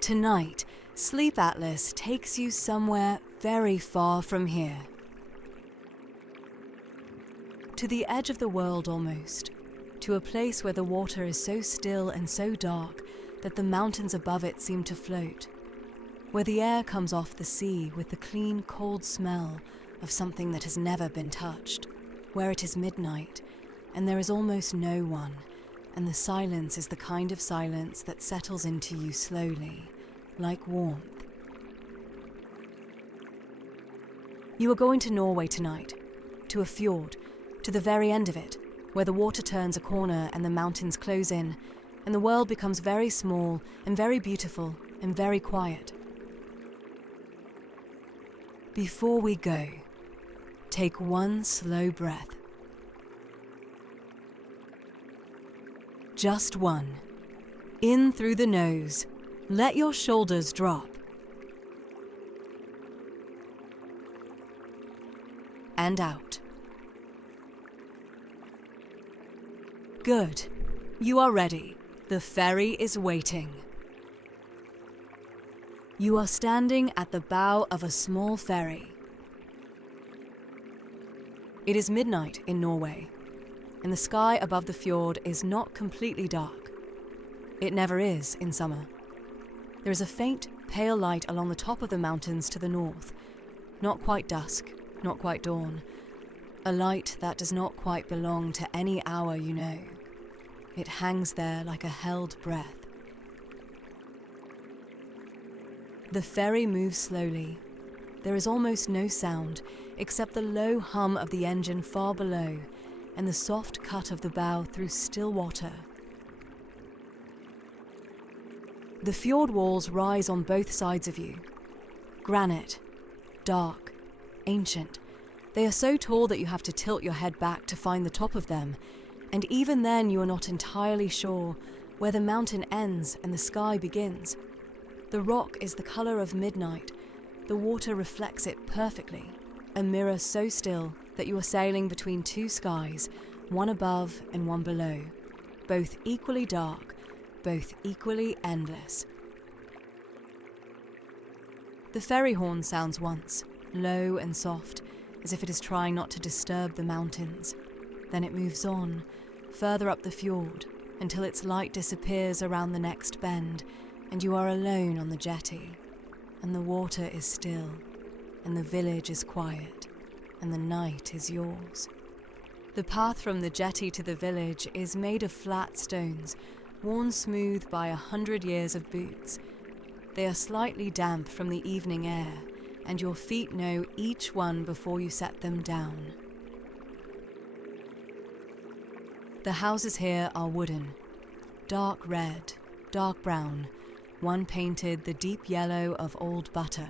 Tonight, Sleep Atlas takes you somewhere very far from here. To the edge of the world almost, to a place where the water is so still and so dark that the mountains above it seem to float, where the air comes off the sea with the clean, cold smell of something that has never been touched, where it is midnight and there is almost no one, and the silence is the kind of silence that settles into you slowly, like warmth. You are going to Norway tonight, to a fjord, to the very end of it, where the water turns a corner and the mountains close in, and the world becomes very small and very beautiful and very quiet. Before we go, take one slow breath. Just one. In through the nose. Let your shoulders drop. And out. Good. You are ready. The ferry is waiting. You are standing at the bow of a small ferry. It is midnight in Norway, and the sky above the fjord is not completely dark. It never is in summer. There is a faint, pale light along the top of the mountains to the north. Not quite dusk, not quite dawn. A light that does not quite belong to any hour you know. It hangs there like a held breath. The ferry moves slowly. There is almost no sound except the low hum of the engine far below and the soft cut of the bow through still water. The fjord walls rise on both sides of you. Granite, dark, ancient. They are so tall that you have to tilt your head back to find the top of them, and even then you are not entirely sure where the mountain ends and the sky begins. The rock is the colour of midnight. The water reflects it perfectly, a mirror so still that you are sailing between two skies, one above and one below, both equally dark, both equally endless. The ferry horn sounds once, low and soft, as if it is trying not to disturb the mountains. Then it moves on, further up the fjord, until its light disappears around the next bend, and you are alone on the jetty, and the water is still, and the village is quiet, and the night is yours. The path from the jetty to the village is made of flat stones, worn smooth by 100 years of boots. They are slightly damp from the evening air, and your feet know each one before you set them down. The houses here are wooden, dark red, dark brown, one painted the deep yellow of old butter.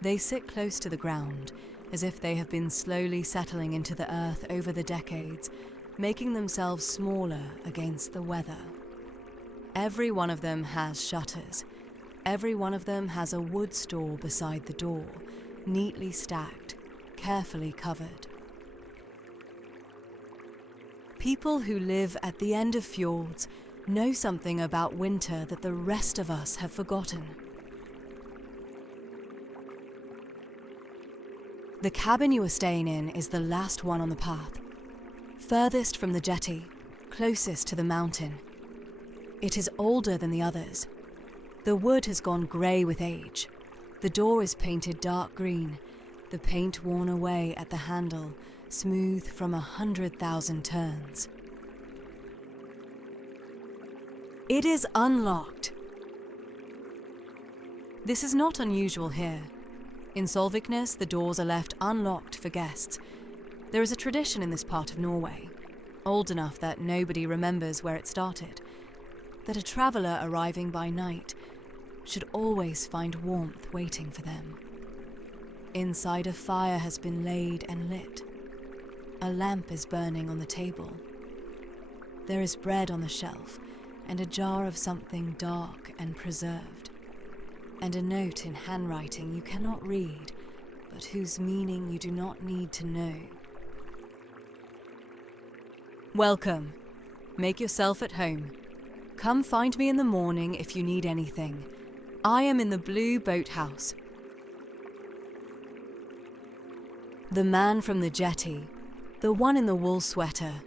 They sit close to the ground, as if they have been slowly settling into the earth over the decades, making themselves smaller against the weather. Every one of them has shutters. Every one of them has a wood store beside the door, neatly stacked, carefully covered. People who live at the end of fjords know something about winter that the rest of us have forgotten. The cabin you are staying in is the last one on the path, furthest from the jetty, closest to the mountain. It is older than the others. The wood has gone grey with age. The door is painted dark green, the paint worn away at the handle, smooth from 100,000 turns. It is unlocked. This is not unusual here. In Solviknes, the doors are left unlocked for guests. There is a tradition in this part of Norway, old enough that nobody remembers where it started, that a traveller arriving by night should always find warmth waiting for them. Inside, a fire has been laid and lit. A lamp is burning on the table. There is bread on the shelf, and a jar of something dark and preserved, and a note in handwriting you cannot read, but whose meaning you do not need to know. Welcome. Make yourself at home. Come find me in the morning if you need anything. I am in the blue boathouse. The man from the jetty, the one in the wool sweater,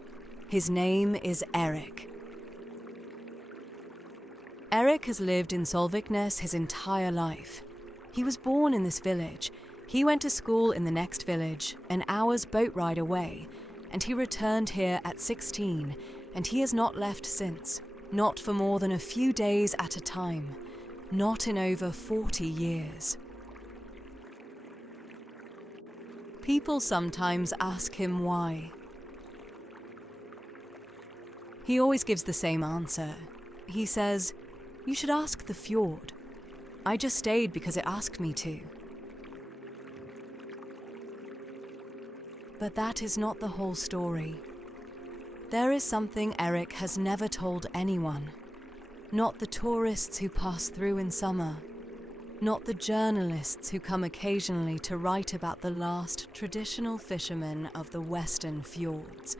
his name is Erik. Erik has lived in Solviknes his entire life. He was born in this village. He went to school in the next village, an hour's boat ride away, and he returned here at 16, and he has not left since. Not for more than a few days at a time. Not in over 40 years. People sometimes ask him why. He always gives the same answer. He says, "You should ask the fjord. I just stayed because it asked me to." But that is not the whole story. There is something Erik has never told anyone. Not the tourists who pass through in summer. Not the journalists who come occasionally to write about the last traditional fishermen of the western fjords.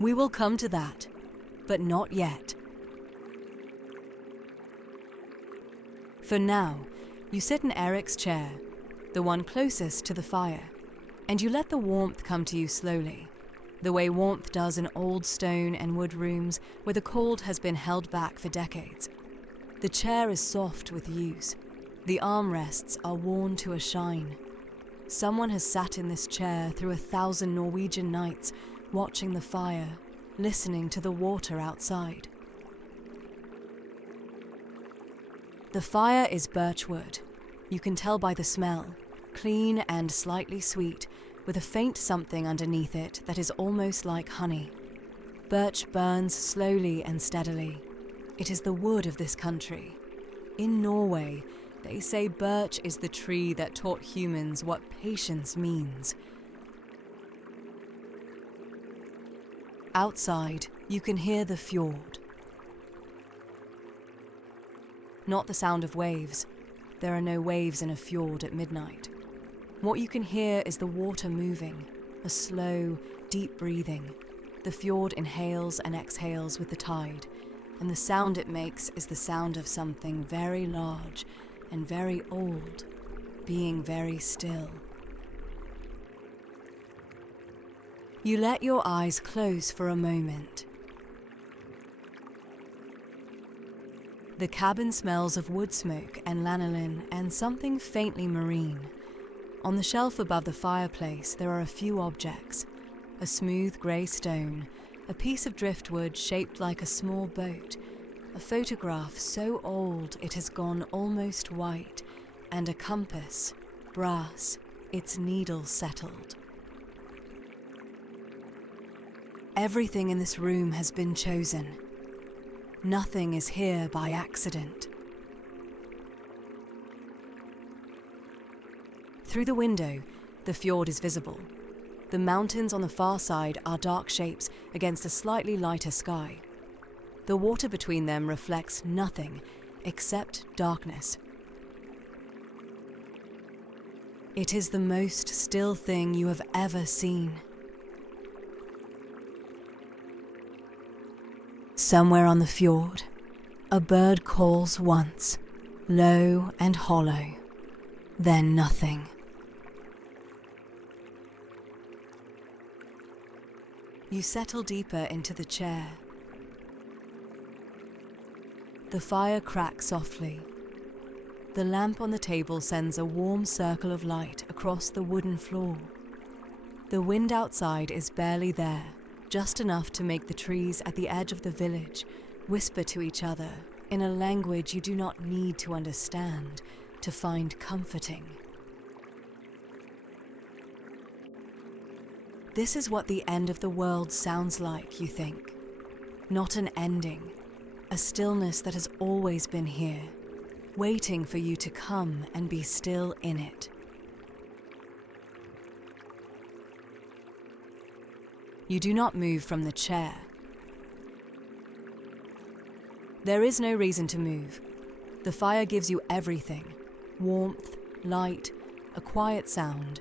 We will come to that, but not yet. For now, you sit in Erik's chair, the one closest to the fire, and you let the warmth come to you slowly, the way warmth does in old stone and wood rooms where the cold has been held back for decades. The chair is soft with use. The armrests are worn to a shine. Someone has sat in this chair through 1,000 Norwegian nights, watching the fire, listening to the water outside. The fire is birch wood. You can tell by the smell, clean and slightly sweet, with a faint something underneath it that is almost like honey. Birch burns slowly and steadily. It is the wood of this country. In Norway, they say birch is the tree that taught humans what patience means. Outside, you can hear the fjord. Not the sound of waves. There are no waves in a fjord at midnight. What you can hear is the water moving, a slow, deep breathing. The fjord inhales and exhales with the tide, and the sound it makes is the sound of something very large and very old, being very still. You let your eyes close for a moment. The cabin smells of wood smoke and lanolin and something faintly marine. On the shelf above the fireplace there are a few objects. A smooth grey stone, a piece of driftwood shaped like a small boat, a photograph so old it has gone almost white, and a compass, brass, its needle settled. Everything in this room has been chosen. Nothing is here by accident. Through the window, the fjord is visible. The mountains on the far side are dark shapes against a slightly lighter sky. The water between them reflects nothing except darkness. It is the most still thing you have ever seen. Somewhere on the fjord, a bird calls once, low and hollow, then nothing. You settle deeper into the chair. The fire cracks softly. The lamp on the table sends a warm circle of light across the wooden floor. The wind outside is barely there, just enough to make the trees at the edge of the village whisper to each other in a language you do not need to understand to find comforting. This is what the end of the world sounds like, you think. Not an ending, a stillness that has always been here, waiting for you to come and be still in it. You do not move from the chair. There is no reason to move. The fire gives you everything: warmth, light, a quiet sound,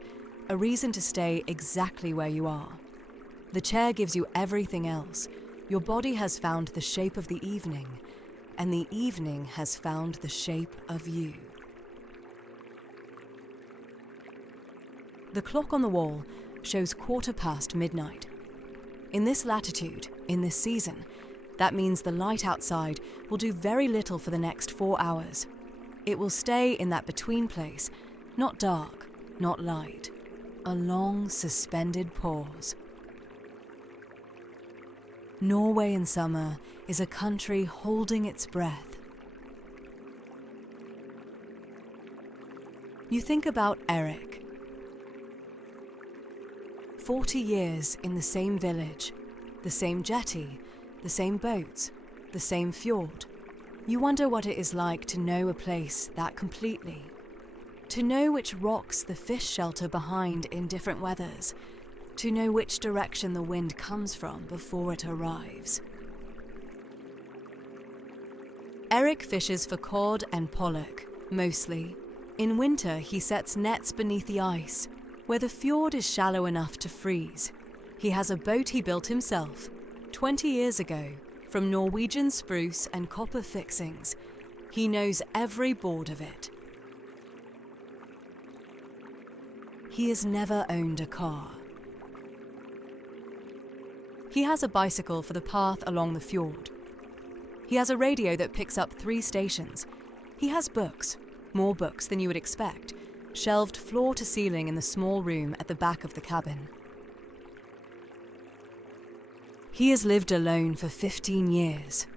a reason to stay exactly where you are. The chair gives you everything else. Your body has found the shape of the evening, and the evening has found the shape of you. The clock on the wall shows midnight. In this latitude, in this season, that means the light outside will do very little for the next 4 hours. It will stay in that between place, not dark, not light, a long suspended pause. Norway in summer is a country holding its breath. You think about Erik. 40 years in the same village, the same jetty, the same boats, the same fjord. You wonder what it is like to know a place that completely. To know which rocks the fish shelter behind in different weathers. To know which direction the wind comes from before it arrives. Erik fishes for cod and pollock, mostly. In winter, he sets nets beneath the ice, where the fjord is shallow enough to freeze. He has a boat he built himself, 20 years ago, from Norwegian spruce and copper fixings. He knows every board of it. He has never owned a car. He has a bicycle for the path along the fjord. He has a radio that picks up 3 stations. He has books, more books than you would expect, shelved floor to ceiling in the small room at the back of the cabin. He has lived alone for 15 years.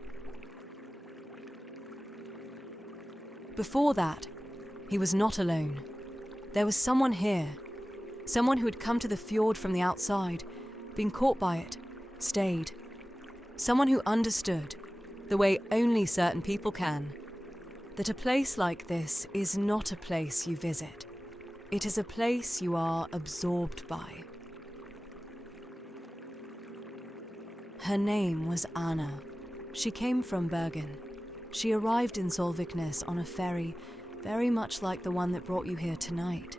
Before that, he was not alone. There was someone here, someone who had come to the fjord from the outside, been caught by it, stayed. Someone who understood, the way only certain people can, that a place like this is not a place you visit. It is a place you are absorbed by. Her name was Anna. She came from Bergen. She arrived in Solviknes on a ferry, very much like the one that brought you here tonight.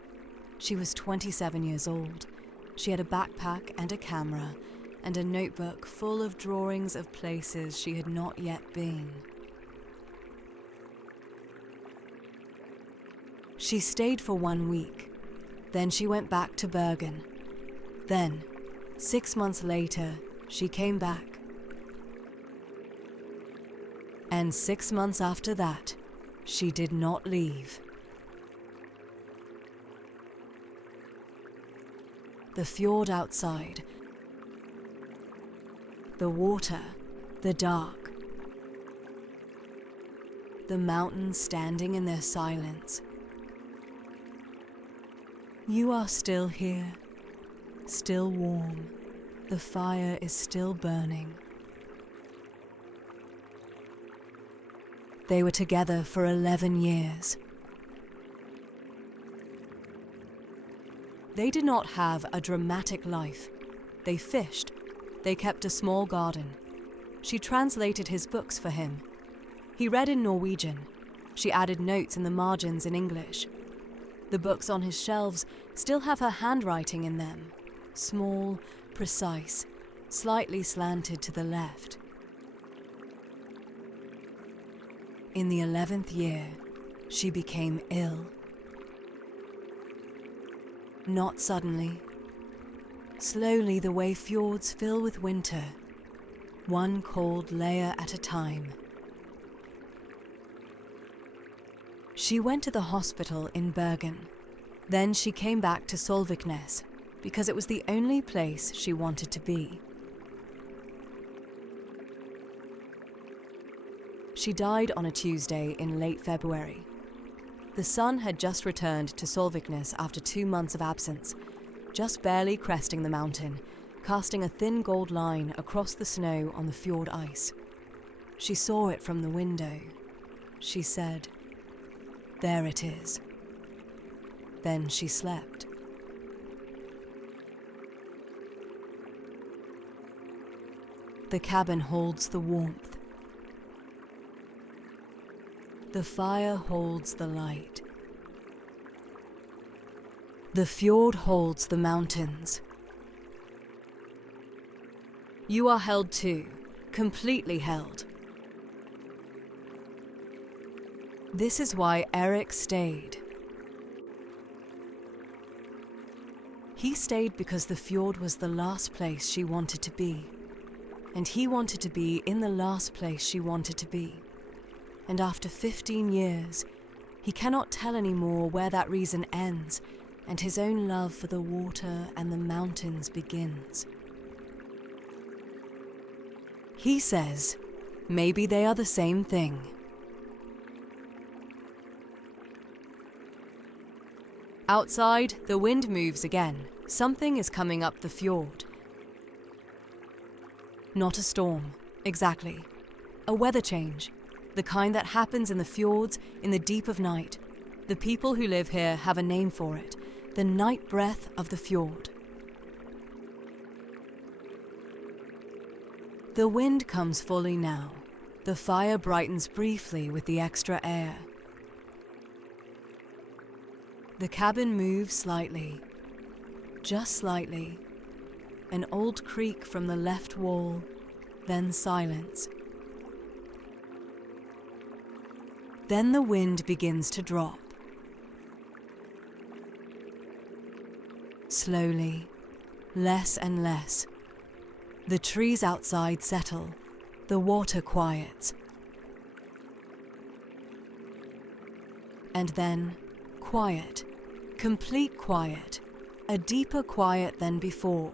She was 27 years old. She had a backpack and a camera, and a notebook full of drawings of places she had not yet been. She stayed for 1 week. Then she went back to Bergen. Then, 6 months later, she came back. And 6 months after that, she did not leave. The fjord outside, the water, the dark, the mountains standing in their silence. You are still here, still warm. The fire is still burning. They were together for 11 years. They did not have a dramatic life. They fished. They kept a small garden. She translated his books for him. He read in Norwegian. She added notes in the margins in English. The books on his shelves still have her handwriting in them. Small, precise, slightly slanted to the left. In the 11th year, she became ill. Not suddenly. Slowly, the way fjords fill with winter, one cold layer at a time. She went to the hospital in Bergen. Then she came back to Solviknes, because it was the only place she wanted to be. She died on a Tuesday in late February. The sun had just returned to Solviknes after 2 months of absence, just barely cresting the mountain, casting a thin gold line across the snow on the fjord ice. She saw it from the window. She said, "There it is." Then she slept. The cabin holds the warmth. The fire holds the light. The fjord holds the mountains. You are held too, completely held. This is why Erik stayed. He stayed because the fjord was the last place she wanted to be. And he wanted to be in the last place she wanted to be. And after 15 years, he cannot tell anymore where that reason ends, and his own love for the water and the mountains begins. He says, maybe they are the same thing. Outside, the wind moves again. Something is coming up the fjord. Not a storm, exactly. A weather change, the kind that happens in the fjords in the deep of night. The people who live here have a name for it, the night breath of the fjord. The wind comes fully now. The fire brightens briefly with the extra air. The cabin moves slightly, just slightly. An old creak from the left wall, then silence. Then the wind begins to drop. Slowly, less and less. The trees outside settle, the water quiets. And then, quiet, complete quiet, a deeper quiet than before.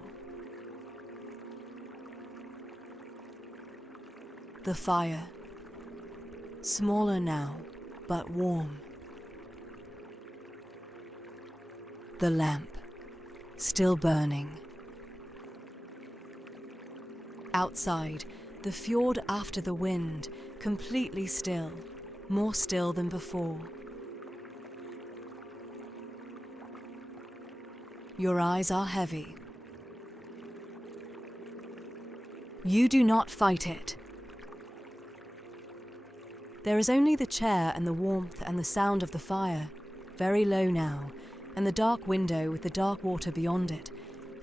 The fire, smaller now, but warm. The lamp, still burning. Outside, the fjord after the wind, completely still, more still than before. Your eyes are heavy. You do not fight it. There is only the chair and the warmth and the sound of the fire, very low now, and the dark window with the dark water beyond it,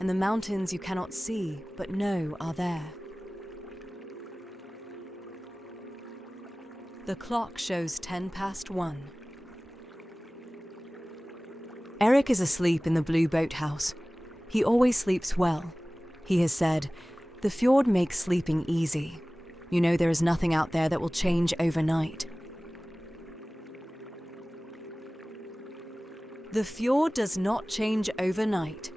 and the mountains you cannot see but know are there. The clock shows 1:10. Erik is asleep in the blue boathouse. He always sleeps well. He has said, "The fjord makes sleeping easy. You know there is nothing out there that will change overnight." The fjord does not change overnight.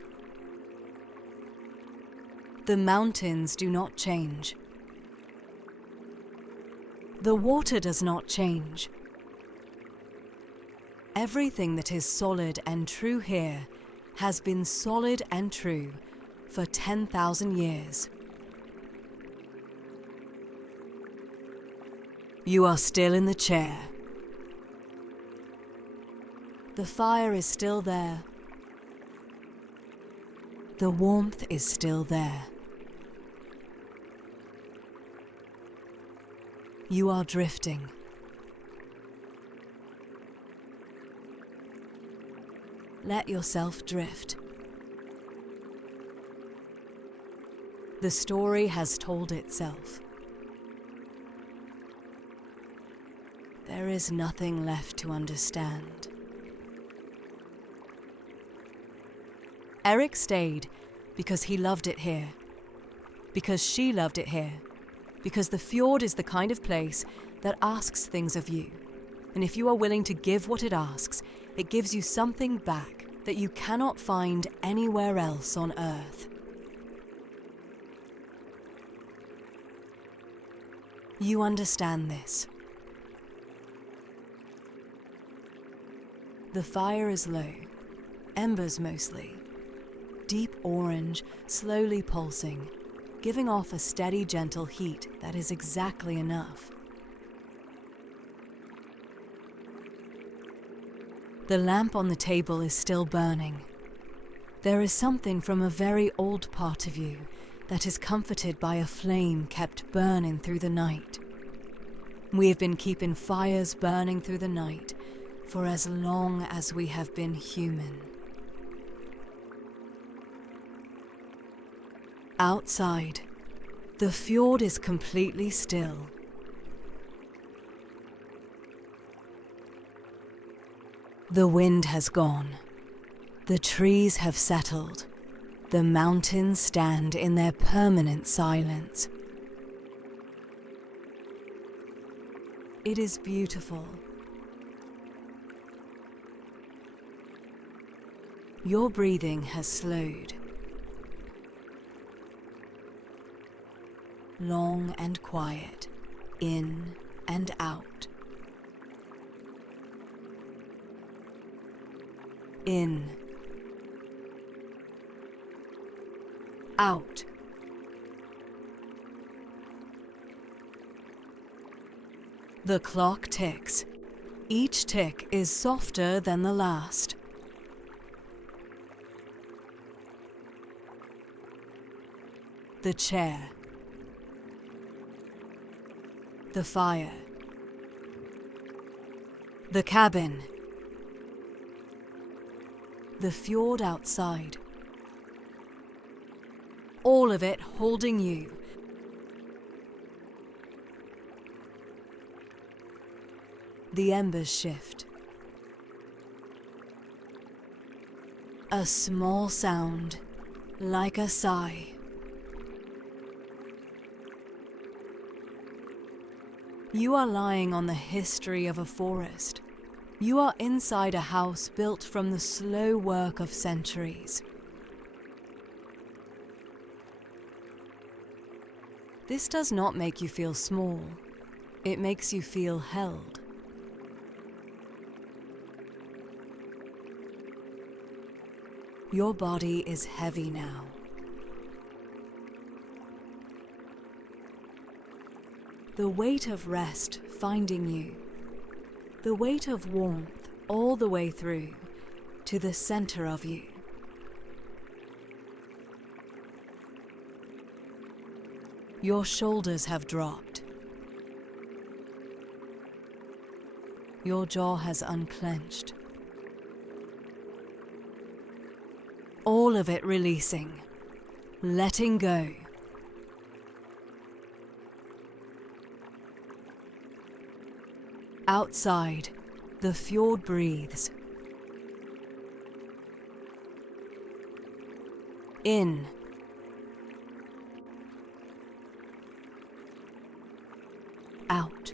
The mountains do not change. The water does not change. Everything that is solid and true here has been solid and true for 10,000 years. You are still in the chair. The fire is still there. The warmth is still there. You are drifting. Let yourself drift. The story has told itself. There is nothing left to understand. Erik stayed because he loved it here, because she loved it here, because the fjord is the kind of place that asks things of you, and if you are willing to give what it asks, it gives you something back that you cannot find anywhere else on earth. You understand this. The fire is low, embers mostly, deep orange, slowly pulsing, giving off a steady, gentle heat that is exactly enough. The lamp on the table is still burning. There is something from a very old part of you that is comforted by a flame kept burning through the night. We have been keeping fires burning through the night for as long as we have been human. Outside, the fjord is completely still. The wind has gone. The trees have settled. The mountains stand in their permanent silence. It is beautiful. Your breathing has slowed. Long and quiet, in and out. In. Out. The clock ticks. Each tick is softer than the last. The chair. The fire. The cabin. The fjord outside. All of it holding you. The embers shift. A small sound, like a sigh. You are lying on the history of a forest. You are inside a house built from the slow work of centuries. This does not make you feel small. It makes you feel held. Your body is heavy now. The weight of rest finding you. The weight of warmth all the way through to the center of you. Your shoulders have dropped. Your jaw has unclenched. All of it releasing, letting go. Outside, the fjord breathes. In. Out.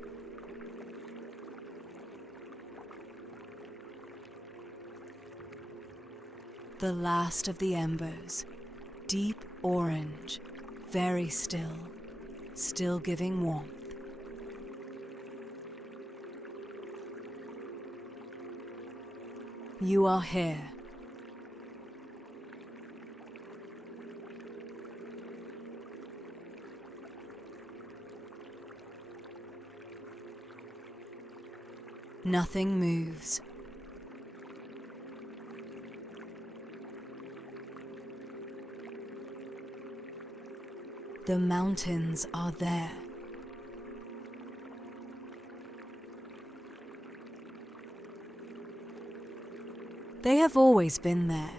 The last of the embers, deep orange, very still, still giving warmth. You are here. Nothing moves. The mountains are there. They have always been there.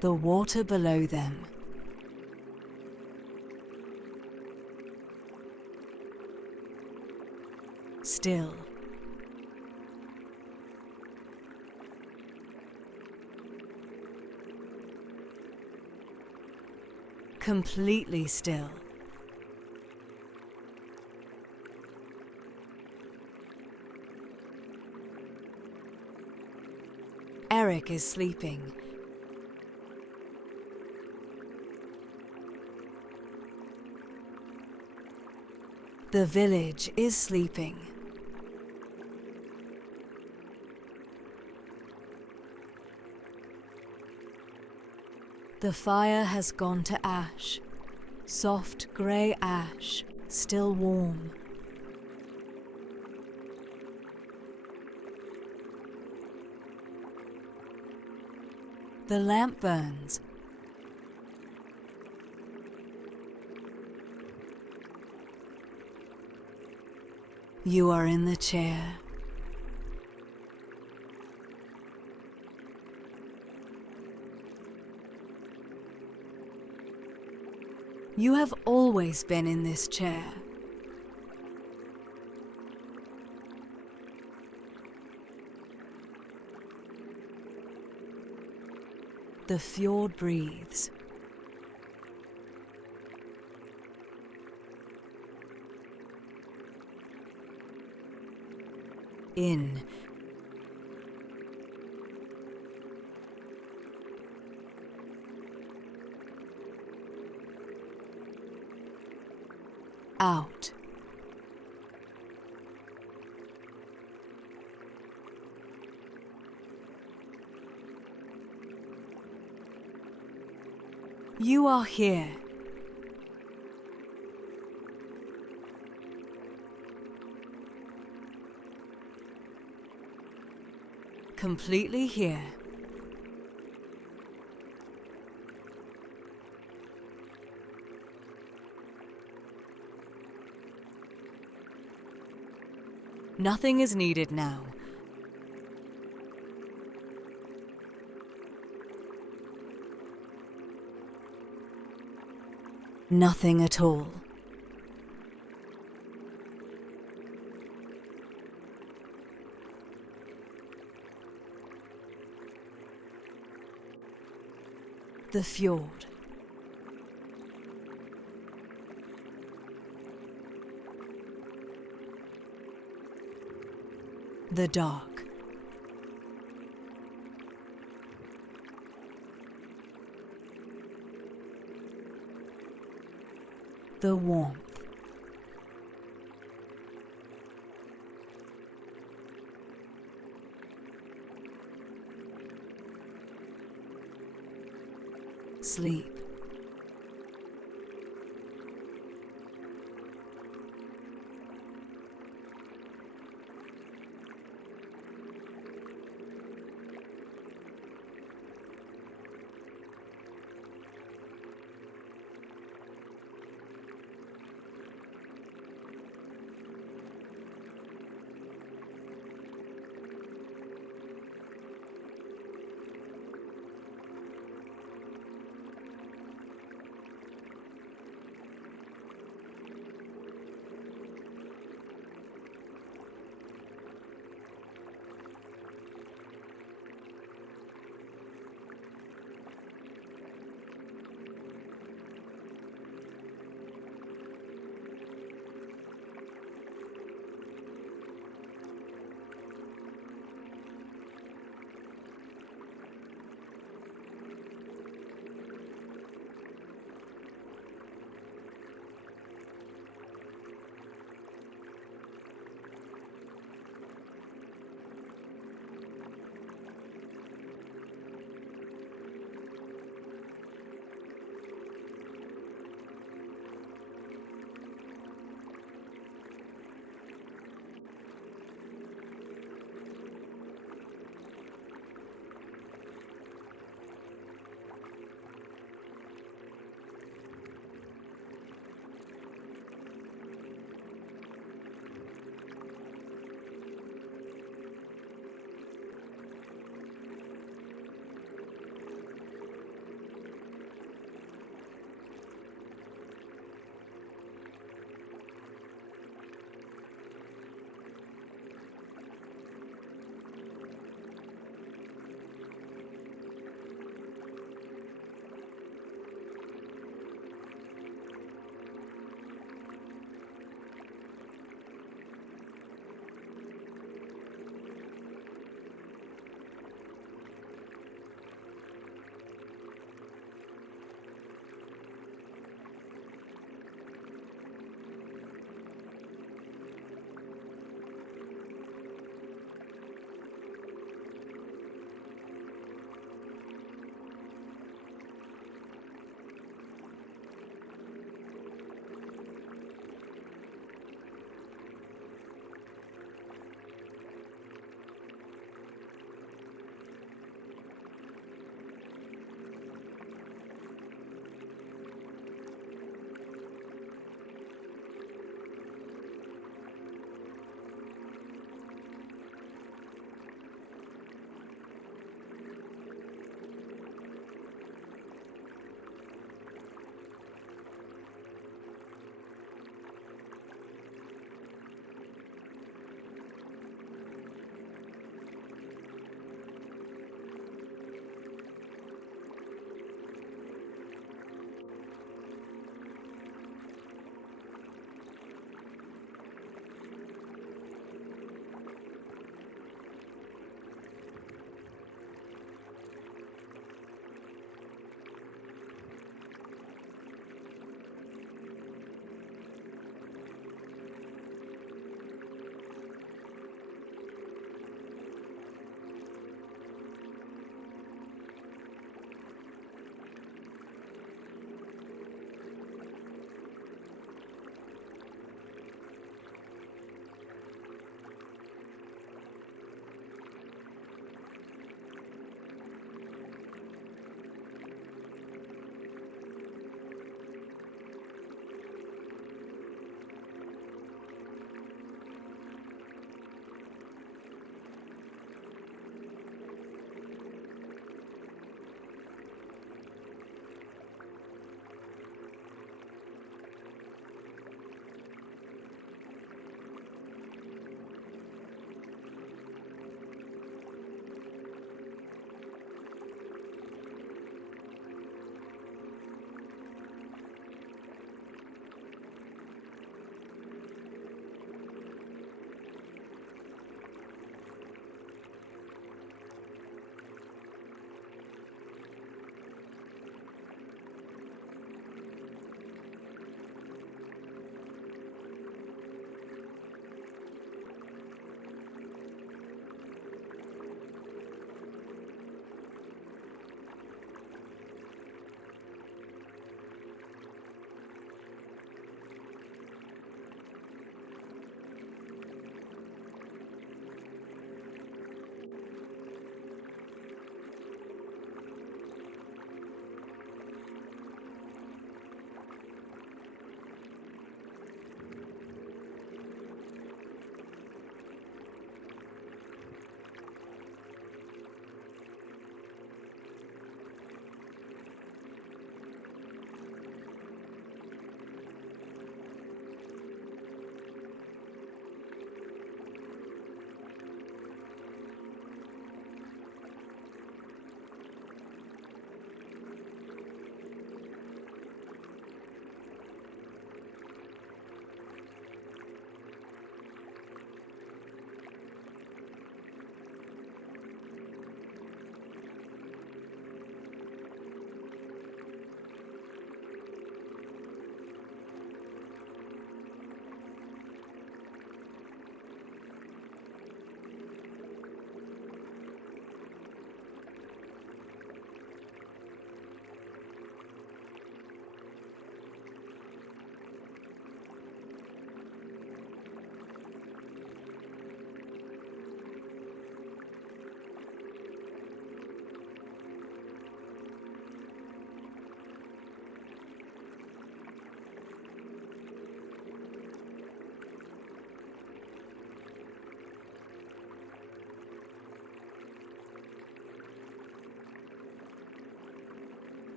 The water below them. Still. Completely still. Erik is sleeping. The village is sleeping. The fire has gone to ash, soft grey ash, still warm. The lamp burns. You are in the chair. You have always been in this chair. The fjord breathes. In. Out. You are here. Completely here. Nothing is needed now. Nothing at all. The fjord. The dark. The warmth. Sleep.